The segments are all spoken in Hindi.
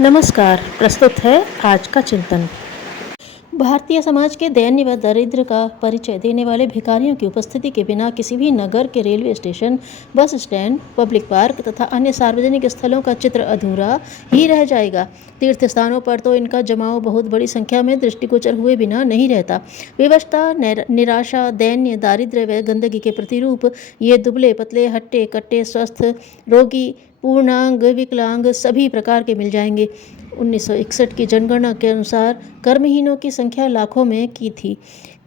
नमस्कार। प्रस्तुत है आज का चिंतन। भारतीय समाज के दयनीय व दरिद्र का परिचय देने वाले भिखारियों की उपस्थिति के बिना किसी भी नगर के railway station, bus stand, public park तथा अन्य सार्वजनिक स्थलों का चित्र अधूरा ही रह जाएगा। तीर्थ स्थानों पर तो इनका जमाव बहुत बड़ी संख्या में दृष्टिगोचर हुए बिना नहीं रहता। विवशता, निराशा, दैन्य, दारिद्र्य व गंदगी के प्रतिरूप ये दुबले पतले, हट्टे कट्टे, स्वस्थ, रोगी, पूर्णांग, विकलांग सभी प्रकार के मिल जाएंगे। 1961 की जनगणना के अनुसार कर्महीनों की संख्या लाखों में की थी,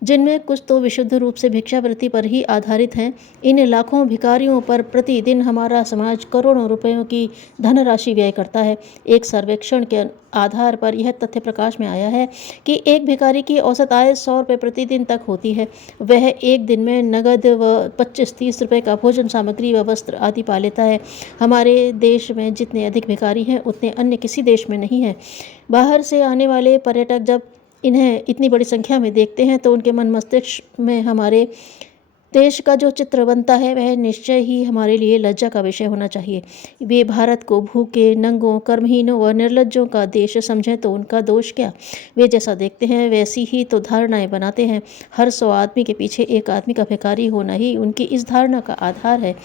जिनमें कुछ तो विशुद्ध रूप से भिक्षावृत्ति पर ही आधारित हैं। इन लाखों भिखारियों पर प्रतिदिन हमारा समाज करोड़ों रुपयों की धनराशि व्यय करता है। एक सर्वेक्षण के आधार पर यह तथ्य प्रकाश में आया है कि एक भिखारी की औसत आय 100 रुपये प्रतिदिन तक होती है। वह एक दिन में नगद व 25-30 रुपये का भोजन सामग्री व वस्त्र आदि पा लेता है। हमारे देश में जितने अधिक भिखारी हैं उतने अन्य किसी देश में नहीं हैं। बाहर से आने वाले पर्यटक जब इन्हें इतनी बड़ी संख्या में देखते हैं तो उनके मन मस्तिष्क में हमारे देश का जो चित्र बनता है वह निश्चय ही हमारे लिए लज्जा का विषय होना चाहिए। वे भारत को भूखे, नंगों, कर्महीनों व निर्लज्जों का देश समझें तो उनका दोष क्या। वे जैसा देखते हैं वैसी ही तो धारणाएं बनाते हैं। हर 100 आदमी के पीछे एक आदमी का भिखारी होना ही उनकी इस धारणा का आधार है।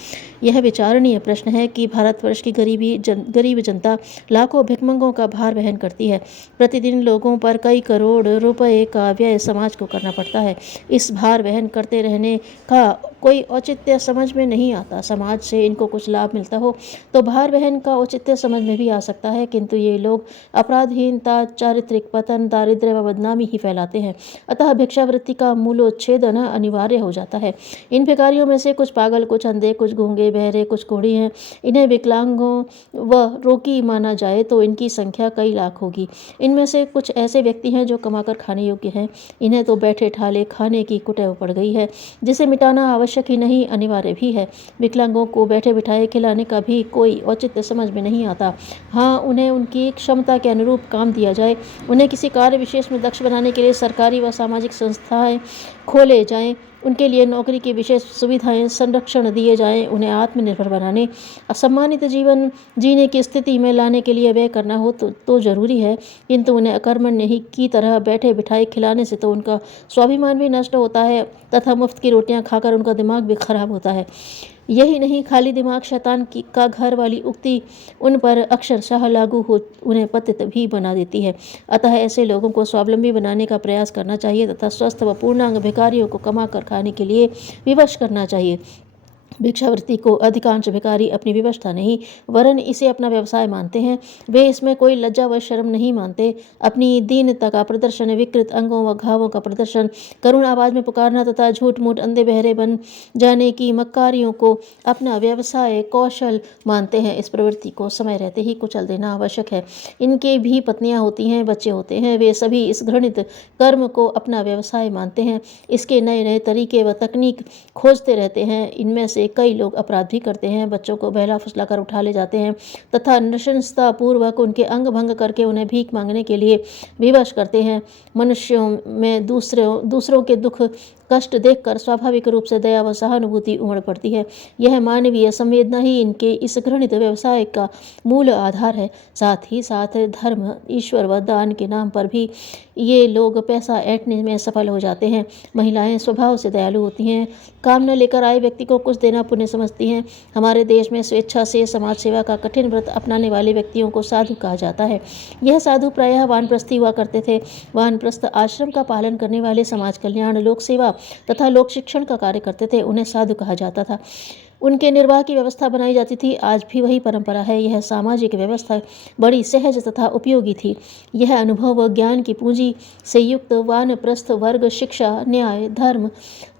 यह विचारणीय प्रश्न है कि भारतवर्ष की गरीब जनता लाखों भिखमंगों का भार वहन करती है। प्रतिदिन लोगों पर कई करोड़ रुपए का व्यय समाज को करना पड़ता है। इस भार वहन करते रहने का कोई औचित्य समझ में नहीं आता। समाज से इनको कुछ लाभ मिलता हो तो भार वहन का औचित्य समझ में भी आ सकता है, किंतु ये लोग अपराधहीनता, चारित्रिक पतन, दारिद्र्य व बदनामी ही फैलाते हैं। अतः भिक्षावृत्ति का मूलोच्छेदन अनिवार्य हो जाता है। इन भिखारियों में से कुछ पागल, कुछ अंधे, कुछ गूंगे, बहरे, कुछ कोढ़ी हैं। इन्हें विकलांगों व रोगी माना जाए तो इनकी संख्या कई लाख होगी। इनमें से कुछ ऐसे व्यक्ति हैं जो कमाकर खाने योग्य हैं। इन्हें तो बैठे ठाले खाने की कुटेव पड़ गई है, जिसे मिटाना आवश्यक ही नहीं, अनिवार्य भी है। विकलांगों को बैठे बिठाए खिलाने का भी कोई औचित्य समझ में नहीं आता। हाँ, उन्हें उनकी क्षमता के अनुरूप काम दिया जाए। उन्हें किसी कार्य विशेष में दक्ष बनाने के लिए सरकारी व सामाजिक संस्थाएं खोले जाएं। उनके लिए नौकरी की विशेष सुविधाएं, संरक्षण दिए जाएं। उन्हें आत्मनिर्भर बनाने, असम्मानित जीवन जीने की स्थिति में लाने के लिए व्यय करना हो तो जरूरी है, किंतु उन्हें अकर्मण्य ही की तरह बैठे बिठाए खिलाने से तो उनका स्वाभिमान भी नष्ट होता है तथा मुफ्त की रोटियां खाकर उनका दिमाग भी खराब होता है। यही नहीं, खाली दिमाग शैतान का घर वाली उक्ति उन पर अक्षरशः लागू हो उन्हें पतित भी बना देती है। अतः ऐसे लोगों को स्वावलंबी बनाने का प्रयास करना चाहिए तथा स्वस्थ व पूर्णांग भिखारियों को कमा कर खाने के लिए विवश करना चाहिए। भिक्षावृत्ति को अधिकांश भिखारी अपनी व्यवस्था नहीं वरन इसे अपना व्यवसाय मानते हैं। वे इसमें कोई लज्जा व शर्म नहीं मानते। अपनी दीनता का प्रदर्शन, विकृत अंगों व घावों का प्रदर्शन, करुण आवाज में पुकारना तथा झूठ मूठ अंधे बहरे बन जाने की मक्कारियों को अपना व्यवसाय कौशल मानते हैं। इस प्रवृत्ति को समय रहते ही कुचल देना आवश्यक है। इनके भी पत्नियां होती हैं, बच्चे होते हैं। वे सभी इस घृणित कर्म को अपना व्यवसाय मानते हैं। इसके नए नए तरीके व तकनीक खोजते रहते हैं। इनमें से कई लोग अपराध भी करते हैं। बच्चों को बहला फुसला कर उठा ले जाते हैं तथा नृशंसता पूर्वक उनके अंग भंग करके उन्हें भीख मांगने के लिए विवश करते हैं। मनुष्यों में दूसरों के दुख कष्ट देखकर स्वाभाविक रूप से दया व सहानुभूति उमड़ पड़ती है। यह मानवीय संवेदना ही इनके इस घृणित व्यवसाय का मूल आधार है। साथ ही साथ धर्म, ईश्वर व दान के नाम पर भी ये लोग पैसा ऐंठने में सफल हो जाते हैं। महिलाएं स्वभाव से दयालु होती हैं। काम न लेकर आए व्यक्ति को कुछ देना पुण्य समझती हैं। हमारे देश में स्वेच्छा से समाज सेवा का कठिन व्रत अपनाने वाले व्यक्तियों को साधु कहा जाता है। यह साधु प्रायः वानप्रस्थी हुआ करते थे। वानप्रस्थ आश्रम का पालन करने वाले समाज कल्याण, लोक सेवा तथा लोक शिक्षण का कार्य करते थे। उन्हें साधु कहा जाता था। उनके निर्वाह की व्यवस्था बनाई जाती थी। आज भी वही परंपरा है। यह सामाजिक व्यवस्था बड़ी सहज तथा उपयोगी थी। यह अनुभव व ज्ञान की पूंजी से युक्त वानप्रस्थ वर्ग शिक्षा, न्याय, धर्म,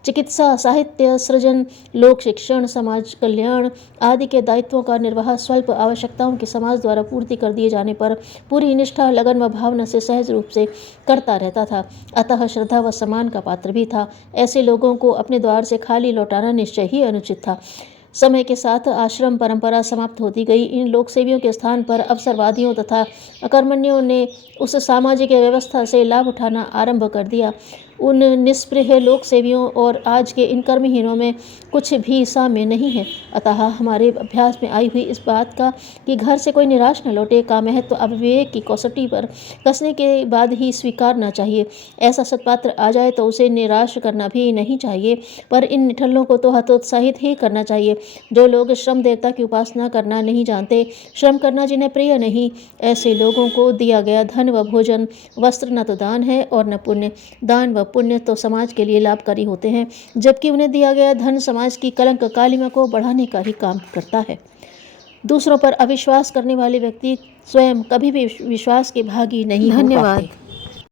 चिकित्सा, साहित्य, सृजन, लोक शिक्षण, समाज कल्याण आदि के दायित्वों का निर्वाह स्वल्प आवश्यकताओं की समाज द्वारा पूर्ति कर दिए जाने पर पूरी निष्ठा, लगन व भावना से सहज रूप से करता रहता था। अतः श्रद्धा व सम्मान का पात्र भी था। ऐसे लोगों को अपने द्वार से खाली लौटाना निश्चय ही अनुचित था। समय के साथ आश्रम परंपरा समाप्त होती गई। इन लोकसेवियों के स्थान पर अवसरवादियों तथा अकर्मण्यों ने उस सामाजिक व्यवस्था से लाभ उठाना आरंभ कर दिया। उन निष्प्रिय लोक सेवियों और आज के इन कर्महीनों में कुछ भी साम्य नहीं है। अतः हमारे अभ्यास में आई हुई इस बात का कि घर से कोई निराश न लौटे का महत्व अब विवेक की कसौटी पर कसने के बाद ही स्वीकारना चाहिए। ऐसा सत्पात्र आ जाए तो उसे निराश करना भी नहीं चाहिए, पर इन निठल्लों को तो हतोत्साहित ही करना चाहिए। जो लोग श्रम देवता की उपासना करना नहीं जानते, श्रम करना जिन्हें प्रिय नहीं, ऐसे लोगों को दिया गया धन व भोजन वस्त्र न तो दान है और न पुण्य। दान व पुण्य तो समाज के लिए लाभकारी होते हैं, जबकि उन्हें दिया गया धन समाज की कलंक कालिमा को बढ़ाने का ही काम करता है। दूसरों पर अविश्वास करने वाले व्यक्ति स्वयं कभी भी विश्वास के भागी नहीं हो पाते। धन्यवाद।